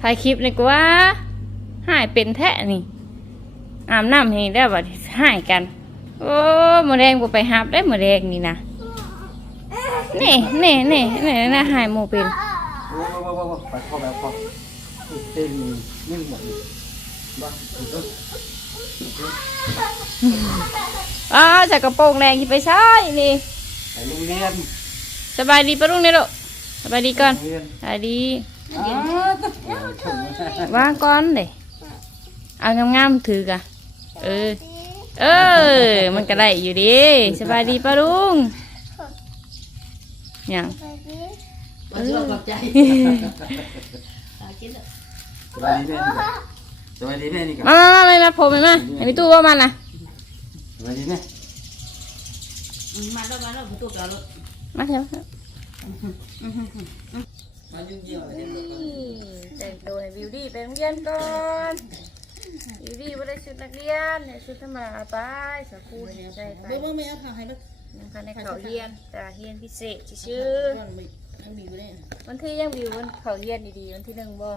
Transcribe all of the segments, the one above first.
ถ่ายคลิปนี่กว่าหายเป็นแท้นี่อาบน้ำให้ได้บัดหายกัน โอ้มะแรงบ่ไปหับได้มะแรงนี่นะนี่นี่นี่นี่นะหายหมูเป็นโอ้โหโอ้โหไปพ่อไปพ่อเต้นนี่หมดบ้าอ๋อจากกระโปรงแดงที่ไปใช้นี่ไปโรงเรียนสบายดีปะลุงเนี่ยลูกสบายดีก่อนโรงเรียนสบายดีอ้า ววางก่อนเลยเอางามๆถือกะเออ เออ มันก็ได้อยู่ดีสบายดีปะลุงหยังมาช่วยขอบใจหากินเถอะสบายดีแม่นี่ก่อนสบายดีแม่นี่ก่อนมามามามาผมไปมาไอ้พี่ตู้ว่ามันนะสบายดีแม่อืมมาแล้วมาแล้วผมตัวเก่าแล้วมาเถอะ มายุ่งเยี่ยวอะไรเนี่ยแต่งตัวให้บิวดี้ไปโรงเรียนก่อนบิวดี้ไม่ได้ชุดนักเรียนเนี่ยชุดธรรมดาไปสาคูเนี่ยใส่ไปเมื่อไม่เอาข่าวให้แล้วยังคันในเขาเรียนแต่เรียนพิเศษชื่อก่อนมีอันมีอยู่เนี่ยวันที่ยังบิววันเขาเรียนดีๆวันที่หนึ่งบ่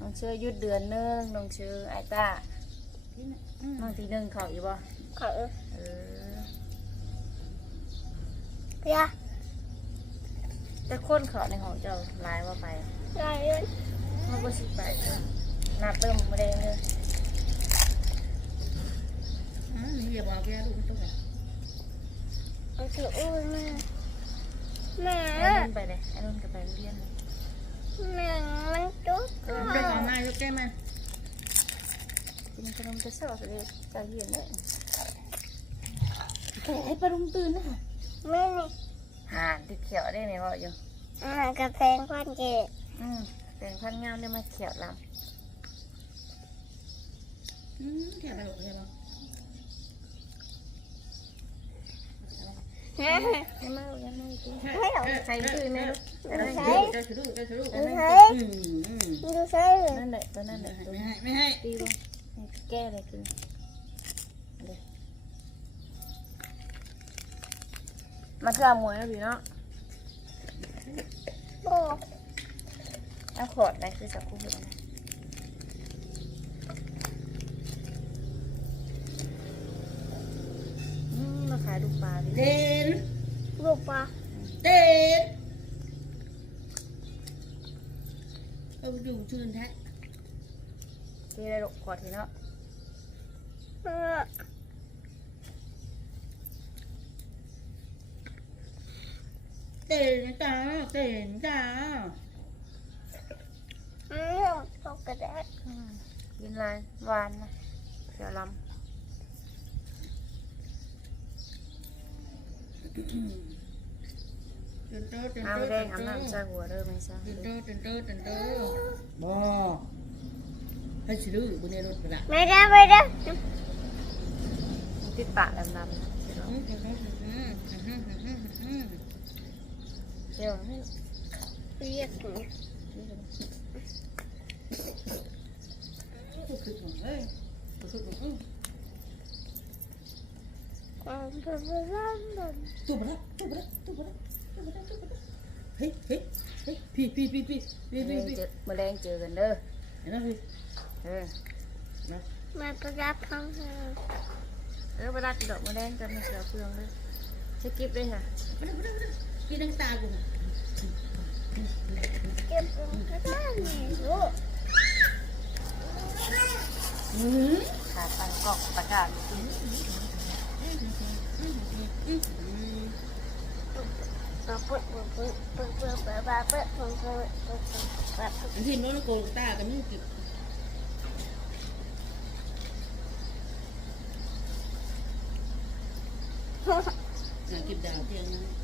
น้องเชื่อหยุดเดือนหนึงน้องเชื่อไอต้าน้องที่หนึ่งเขาอยู่บ่ขอเออเพีย แต่คนเขาในห้องเจ้าหลายว่าไปได้เลยเขาบ่สิไปนับเติมมาได้เลยอ๋อนี่อย่าบอกแกลูกตัวเก่าเอาถืออุ้ยแม่แม่ไอ้นุ่นไปเลยไอ้นุ่นก็ไปเรียนเลยแม่มันจุกเออได้ของนายยกแก้มากินขนมจะเสิร์ฟเลยจะเรียนเลยแต่ไอ้ปลาลุงตื่นนะแม่นี่ หาติดเขียวได้ไหมบ่อยู่อาหารกาแฟควันเกตอืมเป็นพันงามได้มาเขียวลอืมแค่ไปบอกแกบอกฮะำยังไม่ยังไม่กินไม่เอาใส่ชื่อแม่ลูกไม่ใช่ได้สะดุ้งได้สะดุ้งไม่ใช่อืมอืมดูใช่เลยนั่นแหละตัวนั่นแหละตัวไม่ให้ไม่ให้ตีลงแก้อะไรกิน มาเทื่อมวยแล้วพี่เนาะโอ้เอาขอดอะไรคือสักคู่เห็นอืมมาขายลูกปลาดิเด่นลูกปลาเด่นเอาอยู่ชื่นแท้ตีอะไรลูกขอดทีเนาะ เออ เด่นจ้าเด่นจ้าไม่อาตกกระแดดอืมกินลายหวานนะเดี๋ยวลำเดินเต้อเดินเอาเต้อไปแดงอาบน้ำซาหัวเด้อไม่ซาเดินเต้อเดินเต้อเดินเต้อบ่ให้สิลูกบนในรถกระดาษไม่ได้ไม่ได้ติดปากดำๆนะ เดี๋ยวให้เรียกหนูความเป็นไปได้หมดตู้บละตู้บละตู้บละตู้บละตู้บละเฮ้ยเฮ้ยเฮ้ยพี่พี่พี่พี่พี่พี่ลงพี่เจอแมลงเจอกันเด้อเห็นไหมพี่เออมาประดับข้างเธอเออเวลาติดอกแมลงกันไม่เสียเปลืองเลยใช้กิฟด้วยค่ะ กินน้ำตากูเก็บกรงกรต่ายลูกอืมขาตั้งกล้องประกาศที่นู้นโกงตากันนู่นกิบกิบดาวเที่ยงนั้น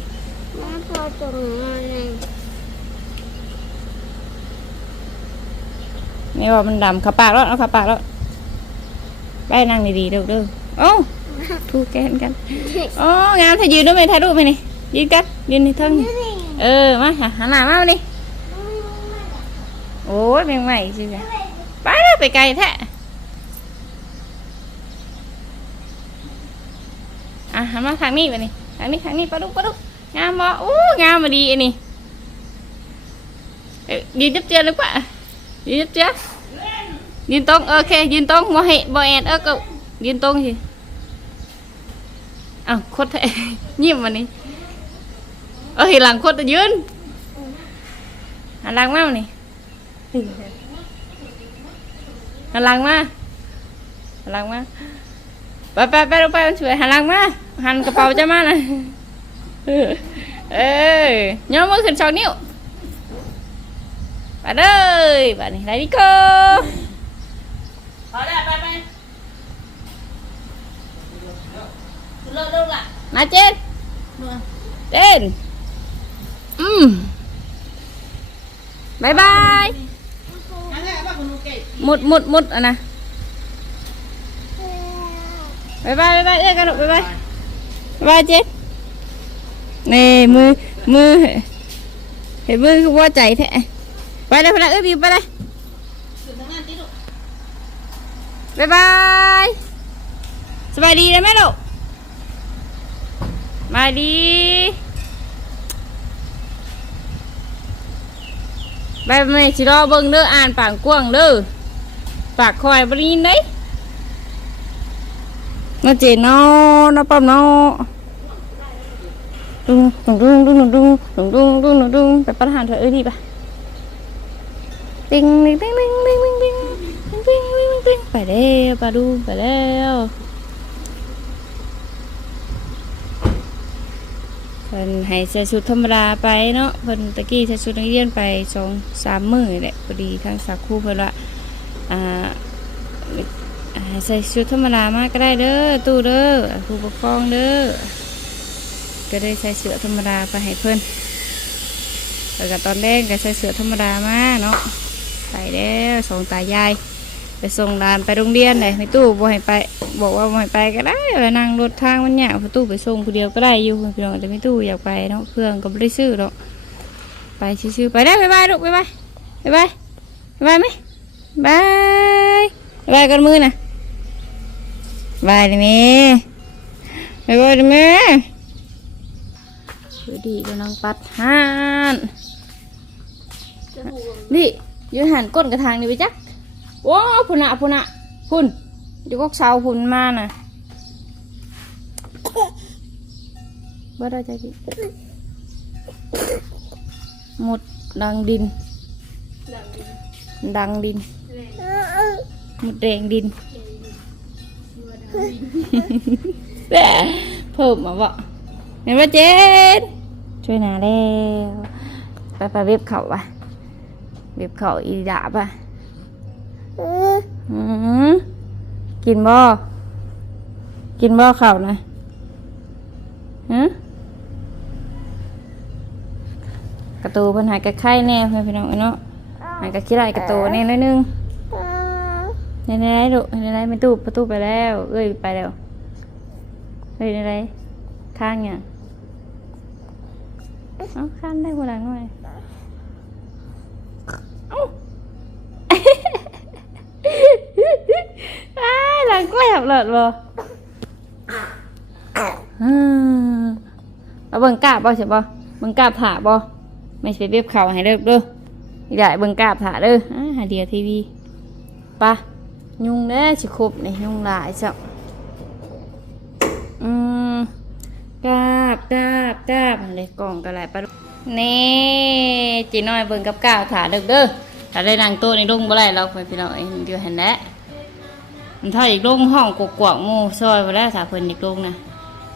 พอตรงนั้นเองยไม่ว่ามันดำขับปากแล้วเอาขับปากแล้วไปนั่งดีๆเด้อเด้อโอ้าถูกแกนกันโอ้งามถ้ายืนด้วยไหมถ่ายรูปไหมนี่ยืนกันยืนในเทิงนี่เออมาหาหันหน้ามาดิโอ้ยแมงใหม่สิจ้ะไปแล้วไปไกลแท้อะหันมาทางนี้ไปนี่ทางนี้ทางนี้ปลาดุกปลาดุก งามบ่โอ้งามมาดีอันนี้เอ้ยยืนจับเจียเลยป่ะยืนจับเจียยืนตรงโอเคยืนตรงบ่ให้บ่แอนเออก็ยืนตรงสิอ้าวโคตรแท้ยิ้มวันนี้เออเห็นหลังโคตรยืนหันหลังมาวันนี้หันหลังมาหันหลังมาไปไปไปลงไปมันช่วยหันหลังมาหันกระเป๋าจะมานะ เออเอ้ยย่อมือขึ้นสองนิ้วไปเลยไปนี่ได้ดิโกเอาได้ไปไปเลิกเลิกละมาเจนเมื่อเจนอืมบายบายนั่นแหละว่าคุณลูกเก่ง เอ้ยกันลูกบายบายบายบายเจนนี่มือมือ เห็นมือคือว่าใจแท้ไปเลยไปเลยเอ้ยบิวไปเลยอยู่ทางนั้นที่ลูกบายบายสบายดีนะแม่ลูกสบาดีบายแม่สิรอเบิ่งเด้ออ่านปากกว้างเด้อปากคอยบริยินได้มาเจนเนะเนาะปั๊มเนาะ ดุงดุงดุงดุงดุงดุงดุงดุงดุงดุงไปประทานเถอเอ้ยดีป่ะติงติงติงติงติงติงติงปิ้งปิ้งปิ้งไปแล้วปลาดูไปแล้วเพิ่นให้ใส่ชุดธรรมดาไปเนาะเพิ่นตะกี้ใส่ชุดนักเรียนไปสองสามมื้อแหละพอดีทางสักคู่เพิ่นว่าอ่าใส่ชุดธรรมดามาก็ได้เด้อตู้เด้อผู้ปกครองเด้อ ก็ได้ใส่เสื้อธรรมดาไปให้เพิ่นแล้วก็ตอนแรกก็ใส่เสื้อธรรมดามาเนาะไปแล้วส่งตายาย ไปส่งหลานไปโรงเรียนเลยไม่ตู้บ่ให้ไปบอกว่าบ่ให้ไปก็ได้ไปนั่งรถทางมันยากพอตู้ไปส่งคนเดียวก็ได้อยู่พี่น้องแต่ไม่ตู้อยากไปเนาะเครื่องก็ไม่ได้ซื้อหรอกไปซื้อๆไปได้บายบายลูกบายบายบายบายบายบายไหมบายบายกันมือนะบายเลยแม่บายบาย เลยแม่สวัสดีกำลังปัดห่านนี่อยืนหันก้นกระทางนี่ไปจักว้าวพุ่นอะพุ่นอะพุ่นอยู่กกเสาพุ่นมาน่ะบ่ได้ใจดิหมดดังดิน ดังดินหมดแดงดินแหม่เพิ่มมาบ่เห็นว่าเจน ช่วยนาแล้วไปไปเว็บเขาวะเบียบเขาอีดาบอะอืมกินบ่กินบ่เขานะฮะกระตูเพันหายกระไข่แน่เพื่อนพี่น้องเนาะหายกระขี้ไรกระตูแน่น้อยหนึงในในไรดูในไรไม่ตู้ประตูไปแล้ว เอ้ยไปแล้วเฮ้ยในไรข้างเนี่ย เอ้าข้างได้หัวหลังหน่อย เอ้าอ้ายหลังแกลบเลิศบ่อืมเอาเบิ่งกาบบ่ใช่บ่เบิ่งกาบผ่าบ่ไม่ใช่เบียบเข่าให้เลิกเด้ออีได้เบิ่งกาบผ่าเด้ออ่าหาเดียวทีวีไปะยุงเด้อสิครบนี่ยุงหลายจ้ะอืม กาบกาบกาบอันเลยกล่องก็หลายปะลูกนี่จีน้อยเบิ่งกับกาบถ่าเด้อเด้อถ้าได้นั่งโต๊ะในรุ่งบ่ได้เราไปพี่น้องเองเดียวเห็นแล้วมันถ้าอีกลงห้องกกวางๆมู่ซอยไปแล้วถาเพิ่นอีกลงนะ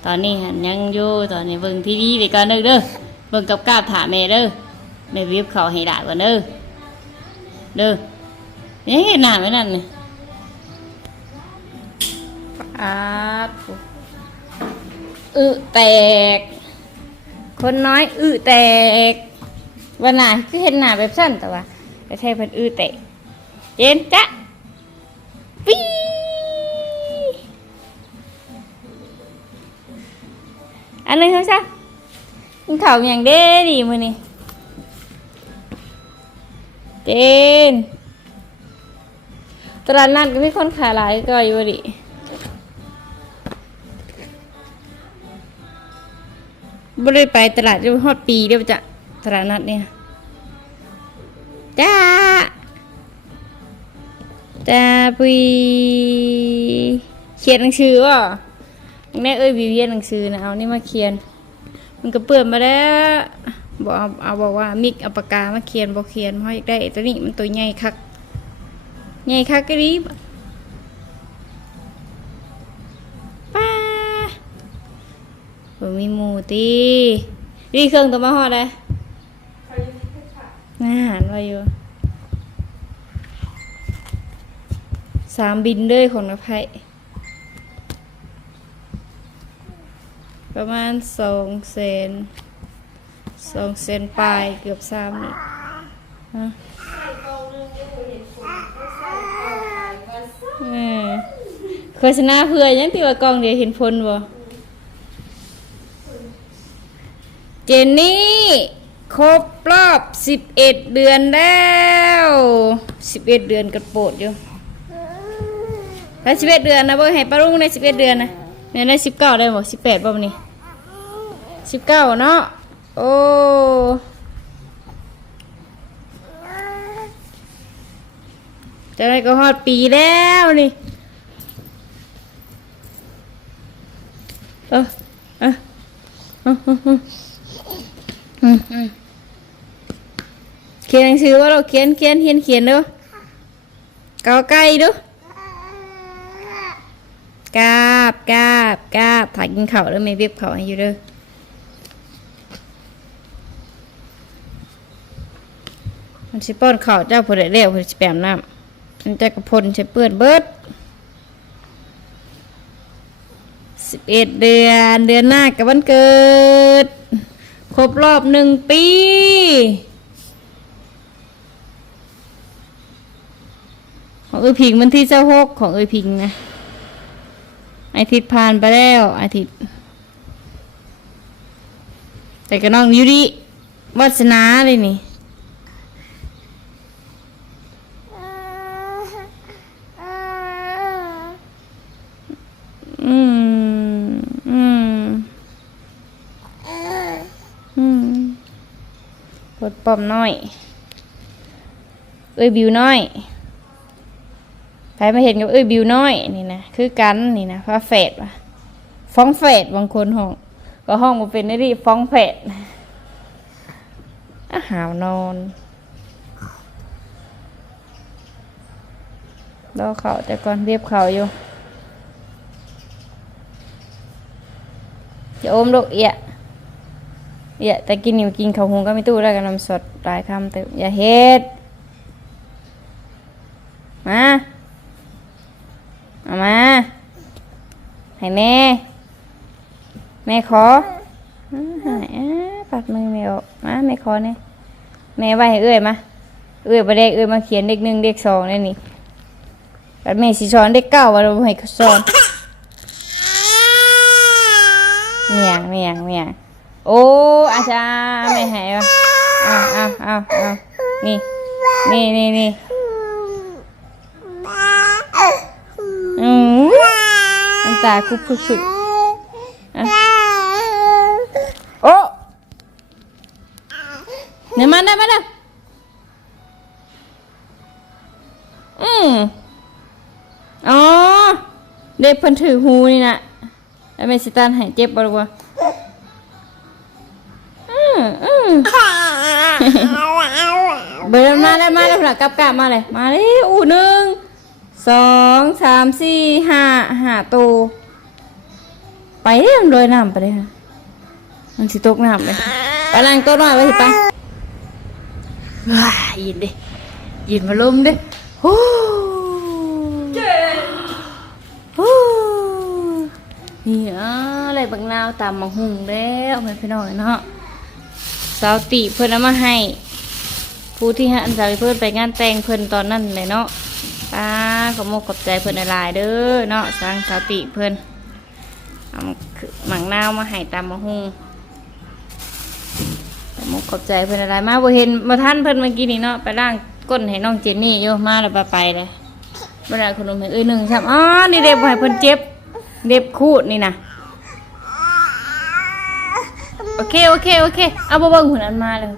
ตอนนี้หันยังอยู่ตอนนี้เบิ่งทีวีไปก่อนเด้อเด้อเบิ่งกับกาบถาแม่เด้อแม่วิบเขาให้ได้ก่อนเด้อเด้อนี่เห็นหน้าไว้นั่นนี่อาด อึแตก คนน้อยอึแตกวันไหนาคือเห็นหน้าแบบสั้นแต่ว่าแต่แท้เพิ่นอึแตกเย็นจ้ะปีอันนึงเขาซะกินข้าวอย่างเด้ดีมือนี้เจนตลาดนัดก็มีคนขายหลายก็อยู่ดิ บ่ได้ไปตลาดฮอดปีเดียวจ้ะตลาดนัดเนี่ยจ้าจ้าปุยเขียนหนังสือว่ะแม่เอ้ยวิวเรียนหนังสือนะเอานี่มาเขียน มันก็เปื่อนมาแล้วบอกเอาเอาบอกว่ามิกเอาปากกามาเขียนบอกเขียนเพราะอยากได้ตัวนี้มันตัวใหญ่คักใหญ่คักก็ดีป้ ผมมีหมูตีดีเครื่องตัวมาหอดเลยอาหารไว้อยู่สามบินเลยของนภัยประมาณสองเซนสองเซนปลายเกือบสามนี่ฮะเออโฆษณาเพื่อนยังที่ว่ากองเดียวเห็นผลบ่ เจนนี่ครบรอบสิบเอ็ดเดือนแล้วสิบเอ็ดเดือนกระโปดอยู่แล้วสิบเอ็ดเดือนนะเบ่ให้ปารุ่งในสิบเอ็ดเดือนนะเนี่ยได้สิบเก้าได้บ่สิบแปดบ่มื้อนี่สิบเก้าเนาะโอ้จะได้ก็ฮอดปีแล้วนี่เออเออ อืมอืมเขียนหนังสือว่าเราเขียนเขียนเขียนเขียนเด้อเกาไก่เด้อกาบกาบกาบถ่ายกินเข้าแล้วไม่เวียบข้าให้อยู่เด้อมันสิป้อนเข้าเจ้าผู้ใดเลี้ยวผู้สิแปมน้ำมันจะกระพลใช้เปื้อนเบิดสิบเอ็ดเดือนเดือนหน้ากับวันเกิด ครบรอบหนึ่งปี ของเอ้ยพิงมันที่เจ้าหกของเอ้ยพิงนะไอทิดผ่านไปแล้วไอทิดแต่ก็น้องยูริวัสนาเลยนี่ อืม อืม อืมก ดปอมน้อย เอ้ยบิวน้อยใครมาเห็นกับเอ้ยบิวน้อยนี่นะคือกันนี่นะฟ้าแฝดวะฟ้องแฝดบางคนห้อง ก็ห้องมาเป็นได้ดีฟ้องแฝดอาหาวนอนรอเขาแต่ก่อนเรียบเขาอยู่อย่าอมลูกเอียเอียแต่กินอยู่กินข้าวหุงก็ไม่ตู้แล้กันน้ำสดหลายคำเติมอย่าเฮ็ดมาเอามา ให้แม่ แม่ขออ่าหายปัดมือแม่ออกมาแม่ขอเนี่ยแม่ไว้ให้เอื้อยมาเอื้อยประเด็กเอื้อยมาเขียนเด็กหนึ่งเด็กสองนี่นี่ปัดแม่สิสอนเด็กเก้าว่าเราให้เขาสอนเมียงเมียงเมียง โอ้อาจาไม่หายวะเอาเอาเอาเอานี่นี่นี่นี่อืมน้ำตาคุบคุบคุบอะโอ้เนี่ยมาได้มาได้อืมอ๋อเด็กพิ่นถือหูนี่นะแล้วเมสิตันหายเจ็บบ่รู้วะ แล้วมาแล้วหลักกลับกลับมาเลย มาเลยอู้หนึ่งสองสามสี่ห้าห้าตัวไปเรื่อยเลยน้ำไปเลยฮะมันสิตกน้ำเลยไปนั่งต๊ะหน่อยไว้สิไปว้ายินดิยินมาลุมดิโอ้โอ้นี่อะไรบางนาวตามมังหุงแล้วแม่พี่น้องเนาะสาวติเพิ่อามาให้ ผู้ที่หันสาวเพิ่อนไปงานแต่งเพิ่อนตอนนั้นเลยเนาะป้าขอมกขอบใจเพิ่อนหลายเด้อเนาะสร้างสาวติเพิ่นเอาหมังนาวมาให้ตามมาหุงขอมกขอบใจเพิ่อนหลายมาบ่เห็นบ่ทันเพิ่อนเมื่อกี้นี่เนาะไปล้างก้นให้น้องเจนนี่อยู่มาแล้วไปไปเลยบ่ได้ขนมให้เอ้ยหนึ่งซ้ำอ๋อนี่เด็บบ่ให้เพิ่อนเจ็บเด็บคูดนี่นะโอเคโอเคโอเคเอาบ่เบิ่งหุ่นอันมาเลย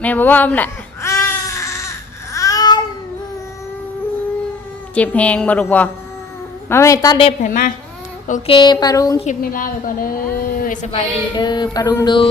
แม่บ่ว่าอมแหละเจ็บแหงบ่ลูกบอมาแม่ตัดเล็บเห็นไหมโอเคปารุงคลิปนี้ลาไปก่อนเลยสบายดีเด้อปารุงดู